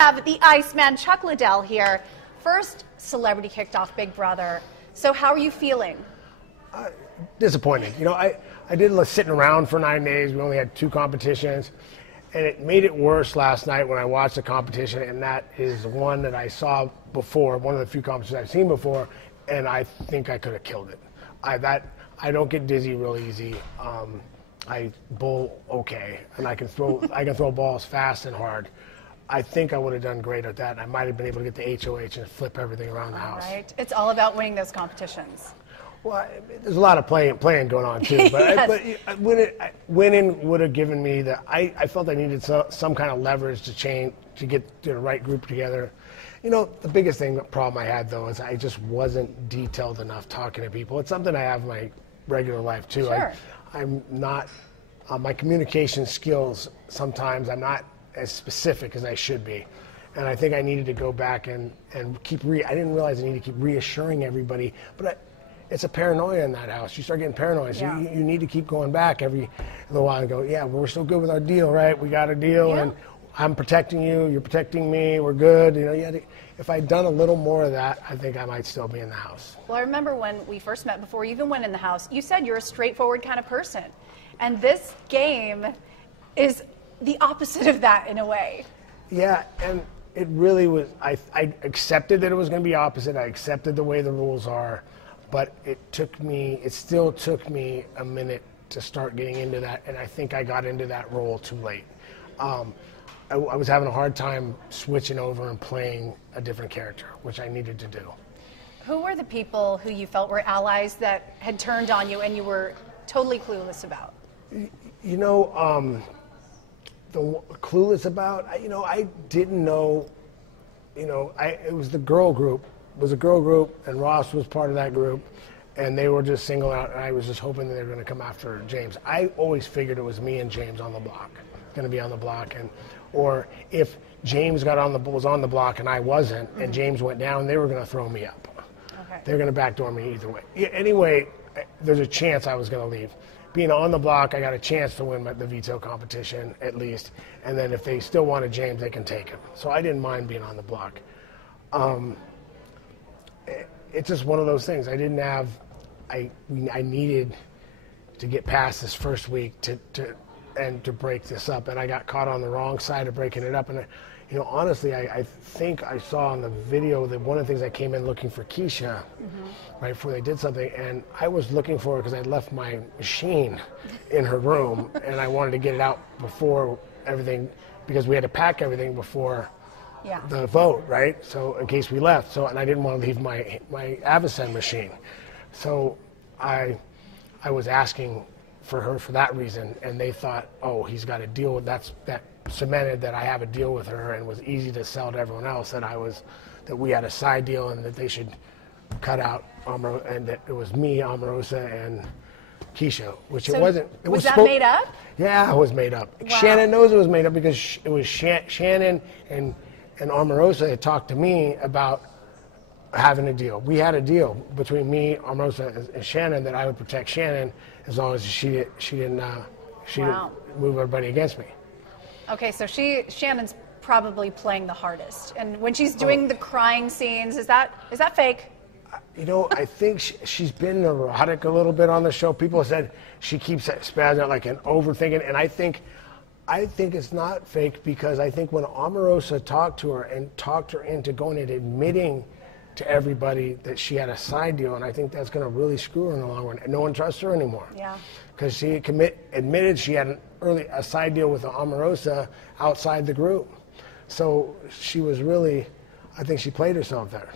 Have the Iceman Chuck Liddell here. First celebrity kicked off Big Brother. So how are you feeling? Disappointed. You know, I did sitting around for 9 days. We only had 2 competitions. And it made it worse last night when I watched the competition, and that is one that I saw before, one of the few competitions I've seen before, and I think I could have killed it. I don't get dizzy real easy. I bowl okay, and I can throw balls fast and hard. I think I would have done great at that. I might have been able to get the HOH and flip everything around the house. Right. It's all about winning those competitions. Well, there's a lot of playing going on too. But, Yes. Winning would have given me I felt I needed some kind of leverage to get the right group together. You know, the biggest problem I had though is I just wasn't detailed enough talking to people. It's something I have in my regular life too. Sure. I'm not my communication skills. Sometimes I'm not as specific as I should be. And I think I needed to go back and keep I didn't realize I needed to keep reassuring everybody, but it's a paranoia in that house. You start getting paranoid, so yeah. you need to keep going back every little while and go, yeah, we're still good with our deal, right? We got a deal, yeah. and I'm protecting you, you're protecting me, we're good. You know, if I'd done a little more of that, I think I might still be in the house. Well, I remember when we first met, before you even went in the house, you said you're a straightforward kind of person. And this game is the opposite of that in a way. Yeah, and it really was. I accepted that it was going to be opposite. I accepted the way the rules are, but it still took me a minute to start getting into that, and I think I got into that role too late. I was having a hard time switching over and playing a different character, which I needed to do. Who were the people who you felt were allies that had turned on you and you were totally clueless about? You know, clueless about, I didn't know, it was the girl group. It was a girl group, and Ross was part of that group, and they were just single out, and I was just hoping that they were going to come after James. I always figured it was me and James on the block, going to be on the block, or if James was on the block and I wasn't, and James went down, they were going to throw me up. Okay. They were going to backdoor me either way. Anyway, there's a chance I was going to leave. Being on the block, I got a chance to win the veto competition at least, and then if they still wanted James, they can take him. So I didn't mind being on the block. It's just one of those things. I didn't have. I needed to get past this first week to break this up, and I got caught on the wrong side of breaking it up. And honestly, I think I saw on the video that one of the things I came in looking for Keisha, right before they did something, and I was looking for her because I'd left my machine in her room, and I wanted to get it out before everything, because we had to pack everything before the vote, right? So in case we left, and I didn't want to leave my Avicen machine, so I was asking for her for that reason, and they thought, oh, he's got a deal with that cemented that I have a deal with her, and it was easy to sell to everyone else that we had a side deal, and that they should cut out and that it was me, Omarosa, and Keisha, which it wasn't. Was that made up? Yeah, it was made up. Wow. Shannon knows it was made up because it was Shannon and Omarosa had talked to me about having a deal. We had a deal between me, Omarosa, and Shannon that I would protect Shannon as long as she didn't move everybody against me. Okay, so Shannon's probably playing the hardest, and when she's doing the crying scenes, is that fake? I think she's been neurotic a little bit on the show. People said she keeps spazzing out like an overthinking, and I think it's not fake, because I think when Omarosa talked to her and talked her into going and admitting to everybody that she had a side deal, and I think that's going to really screw her in the long run. And no one trusts her anymore. Yeah. Because she admitted she had a side deal with Omarosa outside the group. So she was really, I think she played herself there.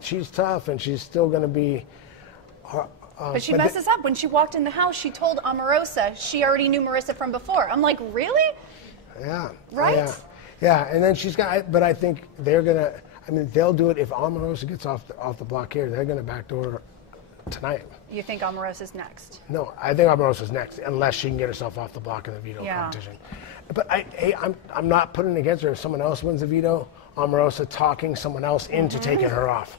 She's tough, and she's still going to be. But she messes up. When she walked in the house, she told Omarosa she already knew Marissa from before. I'm like, really? Yeah. Right? Yeah, and then but I think they're going to, they'll do it if Omarosa gets off the block here. They're going to backdoor her tonight. You think Omarosa's next? No, I think Omarosa's next, unless she can get herself off the block in the veto competition. But I'm not putting it against her. If someone else wins the veto, Omarosa talking someone else into taking her off.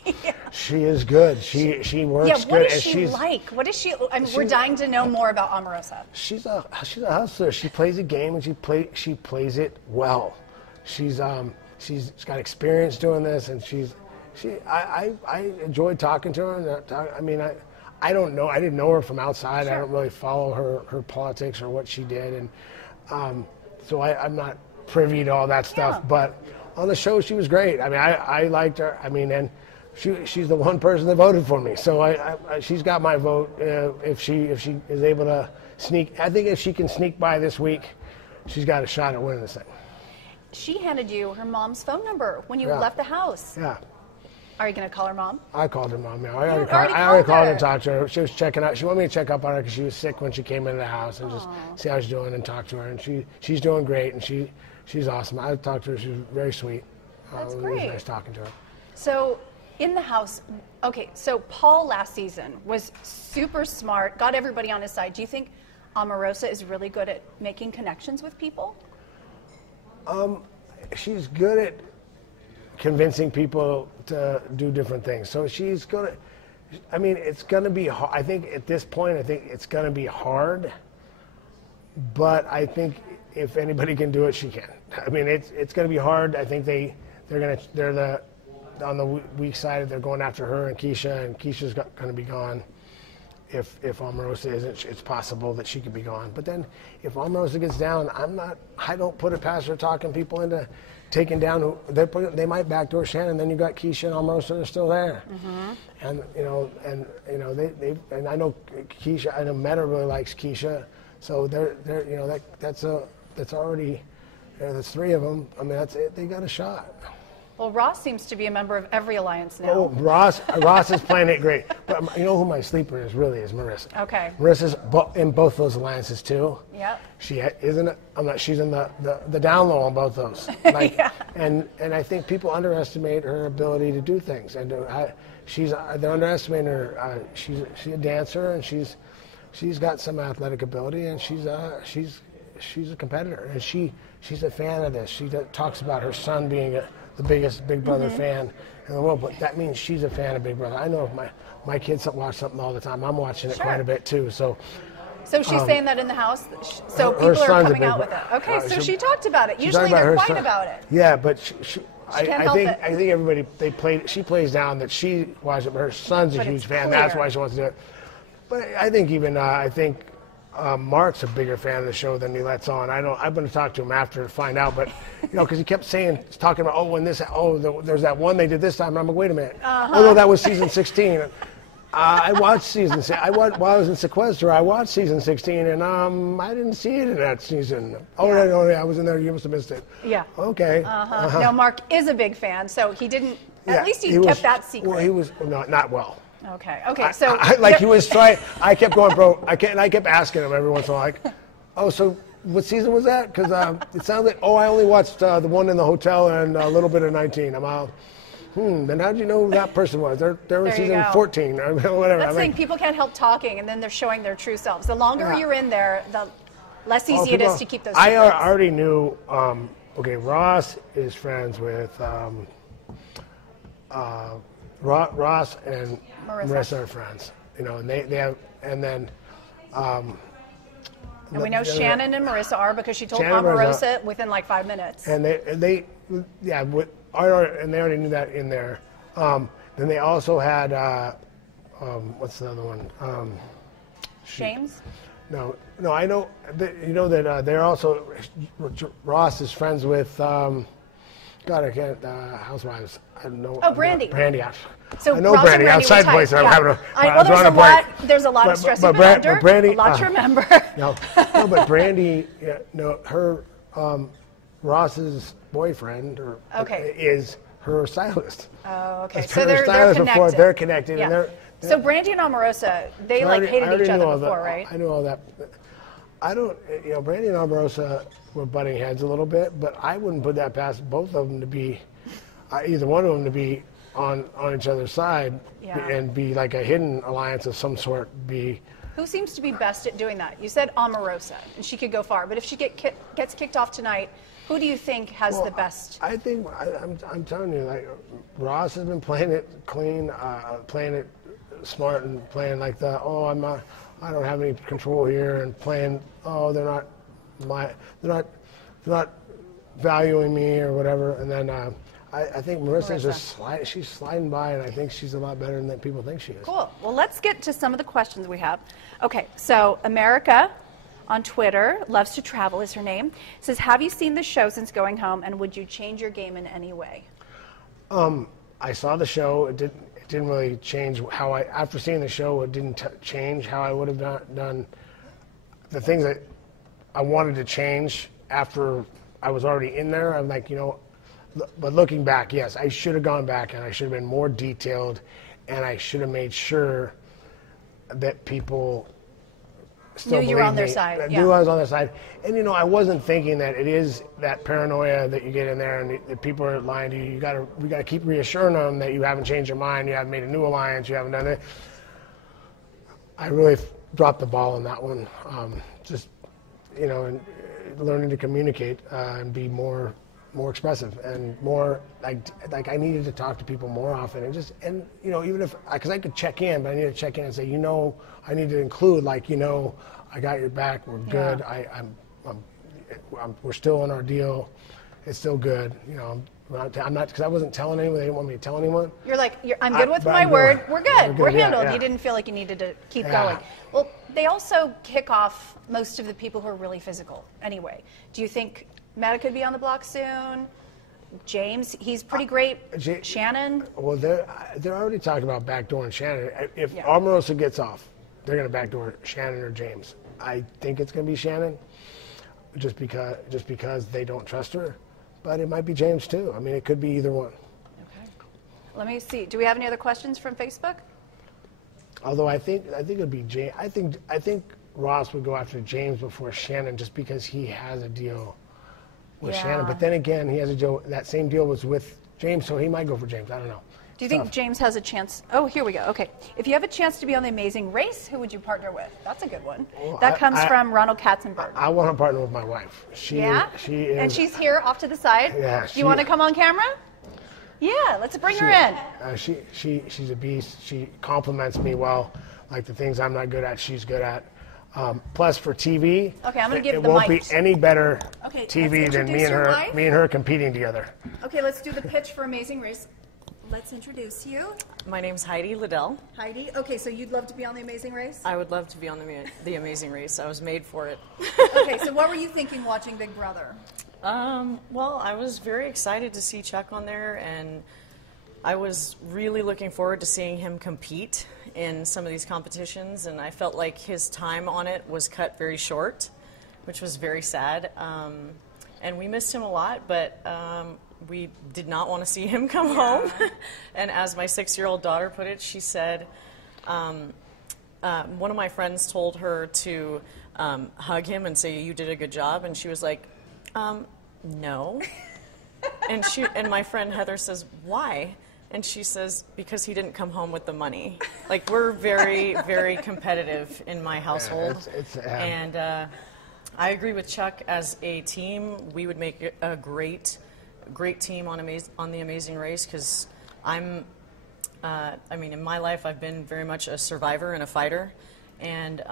She is good. She works good. What is she like? What is she? We're dying to know more about Omarosa. She's a hustler. She plays a game, and she plays it well. She's she's got experience doing this, and I enjoyed talking to her. And I don't know. I didn't know her from outside. Sure. I don't really follow her politics or what she did, and so I'm not privy to all that stuff. Yeah. But on the show, she was great. I mean, I liked her. I mean, and she's the one person that voted for me. So she's got my vote. If she is able to sneak, I think if she can sneak by this week, she's got a shot at winning this thing. She handed you her mom's phone number when you Yeah. left the house. Yeah. Are you going to call her mom? I called her mom. Yeah. I already already called called her her. and talked to her. She was checking out. She wanted me to check up on her because she was sick when she came into the house and just see how she's doing and talk to her. And she's doing great, and she's awesome. I talked to her. She was very sweet. That's It was great. nice talking to her. So in the house, okay, so Paul last season was super smart, got everybody on his side. Do you think Omarosa is really good at making connections with people? She's good at convincing people to do different things. So she's going to, I mean, it's going to be, I think at this point, I think it's going to be hard. But I think if anybody can do it, she can. I mean, it's going to be hard. I think they're on the weak side. They're going after her and Keisha's going to be gone. If Omarosa isn't, it's possible that she could be gone. But then if Omarosa gets down, I don't put it past her talking people into taking down who they might backdoor Shannon. Then you got Keisha and Omarosa are still there. Mm-hmm. And I know Keisha. I know Meta really likes Keisha. So that's already there's three of them. I mean that's it. They got a shot. Well, Ross seems to be a member of every alliance now. Oh, Ross is playing it great. But you know who my sleeper is really is Marissa. Okay. Marissa's in both those alliances too. Yep. She isn't. She's in the down low on both those. Like, Yeah. And I think people underestimate her ability to do things, and they're underestimating her. She's a dancer, and she's got some athletic ability, and she's a competitor, and she's a fan of this. She talks about her son being the biggest Big Brother fan in the world, but that means she's a fan of Big Brother. I know if my kids watch something all the time. I'm watching it Sure. quite a bit too. So she's saying that in the house, so her people are son's a coming big out with it. Okay, so she- she talked about it. she Usually talked about they're her quiet son. about it. Yeah, but I can't think help it. I think everybody she plays down that she watches it, but her son's a But huge it's fan. That's clear. why she wants to do it. But I think Mark's a bigger fan of the show than he lets on. I'm going to talk to him after to find out, but because he kept talking about there's that one they did this time. And I'm like, wait a minute. Oh no, that was season 16. I watched season 6. While I was in sequester, I watched season 16, and I didn't see it in that season. Oh Yeah. no, I was in there. You must have missed it. Yeah. Okay. No, Mark is a big fan, so he didn't. Yeah, At least he was- kept that secret. Well, he was not well. Okay. So He was trying. I kept going, bro. I kept asking him every once in a while, like, "Oh, so what season was that?" Because it sounds like, I only watched the one in the hotel and a little bit of 19. I'm out. Then how did you know who that person was? They're in There you season go. 14 or whatever. That's I'm the thing. like, People can't help talking, and then they're showing their true selves. The longer Yeah. you're in there, the less oh, easy it people- is to keep those. I secrets. already knew. Okay, Ross is friends with Ross and Marissa are friends. And they have, and then. And we know Shannon and Marissa are because she told Shannon and Omarosa within like 5 minutes. And they already knew that in there. Then they also had what's the other one? James? No, I know. That they're also Ross is friends with. God, I can't. Housewives. I don't know. Oh, Brandi. Brandi. So I know Ross and Brandi Brandi outside were the place. tight. I'm Yeah. having Well, there's a lot of stress you've been under, Brandi, a lot to remember. No, but Brandi, her Ross's boyfriend is her stylist. Oh, okay. It's So been her they're stylist connected. before. They're connected, Yeah. and they're So Brandi and Omarosa, they I hated already each knew other all before, that. right? I knew all that. I don't, Brandi and Omarosa were butting heads a little bit, but I wouldn't put that past both of them to be, either one of them to be on each other's side and be like a hidden alliance of some sort. Who seems to be best at doing that? You said Omarosa, and she could go far, but if she gets kicked off tonight, who do you think has the best? I think I'm telling you, like Ross has been playing it clean, playing it smart, and playing like I don't have any control here, and playing they're not valuing me or whatever. And then I think Marissa's just she's sliding by, and I think she's a lot better than people think she is. Cool. Well, let's get to some of the questions we have. Okay, so America on Twitter, loves to travel is her name, says, have you seen the show since going home, and would you change your game in any way? I saw the show. It didn't really change how after seeing the show, it didn't change how I would have done the things that I wanted to change after I was already in there. I'm like, but looking back, yes, I should have gone back and I should have been more detailed, and I should have made sure that people still knew you were on their side. Knew I was on their side. And, I wasn't thinking that it is that paranoia that you get in there and the people are lying to you. We got to keep reassuring them that you haven't changed your mind, you haven't made a new alliance, you haven't done it. I really dropped the ball on that one. And learning to communicate and be more expressive and more like I needed to talk to people more often and even if because I could check in, but I needed to check in and say I need to include I got your back, we're good, we're still on our deal, it's still good, I'm not because I wasn't telling anyone, they didn't want me to tell anyone. You're like I'm good with my word, we're good, we're handled. Yeah. You didn't feel like you needed to keep going. Well, they also kick off most of the people who are really physical anyway. Do you think Meta could be on the block soon? James, he's pretty great. Shannon? Well, they're already talking about backdooring Shannon. If Omarosa gets off, they're going to backdoor Shannon or James. I think it's going to be Shannon, just because they don't trust her. But it might be James too. I mean, it could be either one. Okay. Let me see. Do we have any other questions from Facebook? Although I think it would be James. I think Ross would go after James before Shannon, just because he has a deal with Shannon. But then again, he has a deal. That same deal was with James, so he might go for James. I don't know. Do you think James has a chance? Oh, here we go. Okay. If you have a chance to be on The Amazing Race, who would you partner with? That's a good one. Well, that comes from Ronald Katzenberg. I want to partner with my wife. She is. And she's here off to the side. Yeah. Do you want to come on camera? Yeah, let's bring her in. She's a beast. She compliments me well. Like the things I'm not good at, she's good at. Plus for TV, okay, I'm gonna give it the won't mic. be any better TV than me and her competing together. Okay, let's do the pitch for Amazing Race. Let's introduce you. My name's Heidi Liddell. Heidi, okay, so you'd love to be on The Amazing Race? I would love to be on the Amazing Race. I was made for it. Okay, so what were you thinking watching Big Brother? Well, I was very excited to see Chuck on there, and I was really looking forward to seeing him compete in some of these competitions, and I felt like his time on it was cut very short, which was very sad. And we missed him a lot, but we did not want to see him come home. And as my 6-year-old daughter put it, she said, one of my friends told her to hug him and say, "You did a good job," and she was like, no. And my friend Heather says, "Why?" And she says, "Because he didn't come home with the money." Like, we're very, very competitive in my household. And I agree with Chuck. As a team, we would make a great team on The Amazing Race, because in my life, I've been very much a survivor and a fighter. And,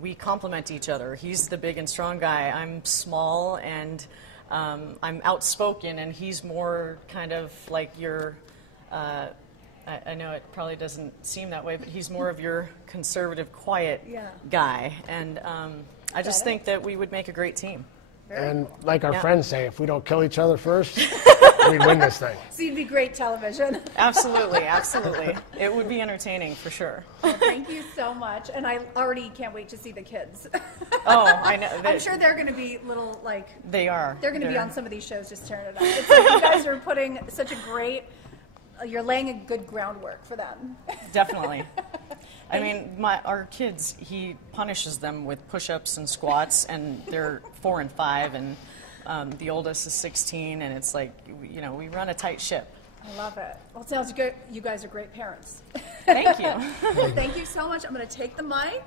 we complement each other. He's the big and strong guy. I'm small and I'm outspoken, and he's more kind of like your, I know it probably doesn't seem that way, but he's more of your conservative, quiet guy. And I just think that we would make a great team. And like our friends say, if we don't kill each other first, we'd win this thing. So you'd be great television. Absolutely, absolutely. It would be entertaining for sure. Well, thank you so much. And I already can't wait to see the kids. Oh, I know. I'm sure they're going to be little, They are. They're going to be on some of these shows just tearing it up. It's like you guys are putting such a great, you're laying a good groundwork for them. Definitely. I mean, our kids, he punishes them with push-ups and squats, and they're 4 and 5, and the oldest is 16, and it's like, we run a tight ship. I love it. Well, it sounds good. You guys are great parents. Thank you. Well, thank you so much. I'm going to take the mic.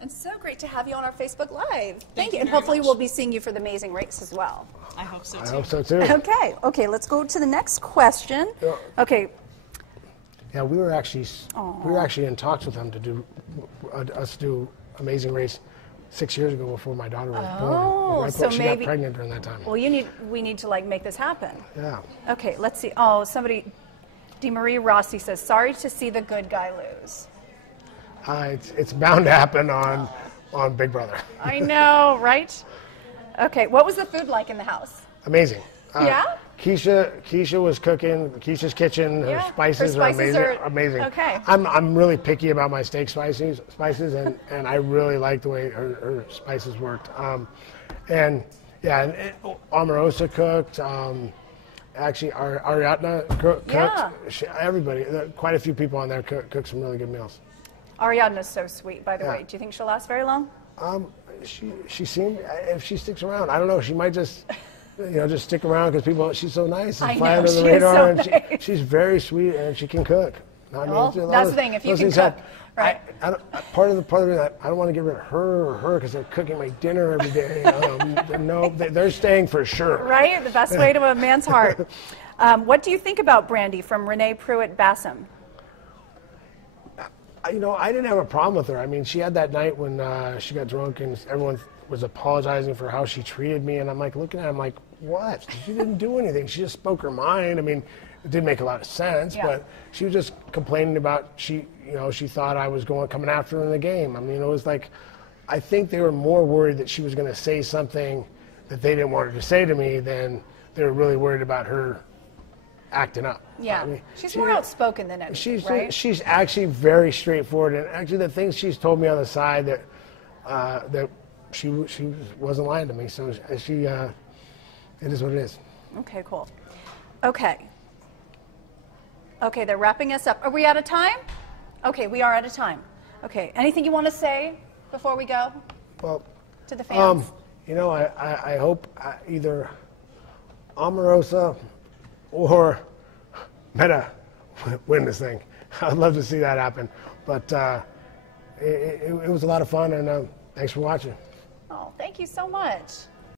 And so great to have you on our Facebook Live. Thank you. And hopefully we'll be seeing you for The Amazing Race as well. I hope so, too. I hope so, too. Okay, let's go to the next question. Okay. Yeah, we were actually in talks with them to do Amazing Race 6 years ago before my daughter was Oh, born. so she maybe got pregnant during that time. Well, we need to like make this happen. Yeah. Okay, let's see. Oh, somebody, DeMarie Rossi says, sorry to see the good guy lose. It's bound to happen on Big Brother. I know, right? Okay, what was the food like in the house? Amazing. Yeah? Keisha was cooking. Keisha's kitchen. Her Yeah, spices her are spices amazing. are- Amazing. okay. I'm really picky about my steak spices, and I really like the way her spices worked. And Omarosa cooked. Actually, Ariadna cooked. Yeah. Everybody, quite a few people on there cooked some really good meals. Ariadna's so sweet, by the Yeah. way. Do you think she'll last very long? She seemed, if she sticks around, I don't know. She might just stick around because she's so nice and I fly know, under the she is radar. so and nice. she's very sweet and she can cook. I mean, Well, it's a lot that's of the thing, if you those can things cook, happen. right. Part of the reason I don't want to get rid of her because they're cooking my dinner every day. No, they're staying for sure. Right? The best way to a man's heart. What do you think about Brandi from Renee Pruitt-Bassam? I didn't have a problem with her. I mean, she had that night when she got drunk and everyone was apologizing for how she treated me, and I'm like looking at her, I'm like, what? She didn't do anything. She just spoke her mind. I mean, it didn't make a lot of sense, Yeah. but she was just complaining about she thought I was coming after her in the game. I mean, it was like, I think they were more worried that she was going to say something that they didn't want her to say to me than they were really worried about her acting up. Yeah. I mean, She's more outspoken than anything, right? She's actually very straightforward, and actually the things she's told me on the side that she wasn't lying to me. So it is what it is. Okay, cool. Okay, they're wrapping us up. Are we out of time? Okay, we are out of time. Okay, anything you want to say before we go Well, to the fans? I hope either Omarosa or Meta win this thing. I'd love to see that happen. But it was a lot of fun, and thanks for watching. Oh, thank you so much.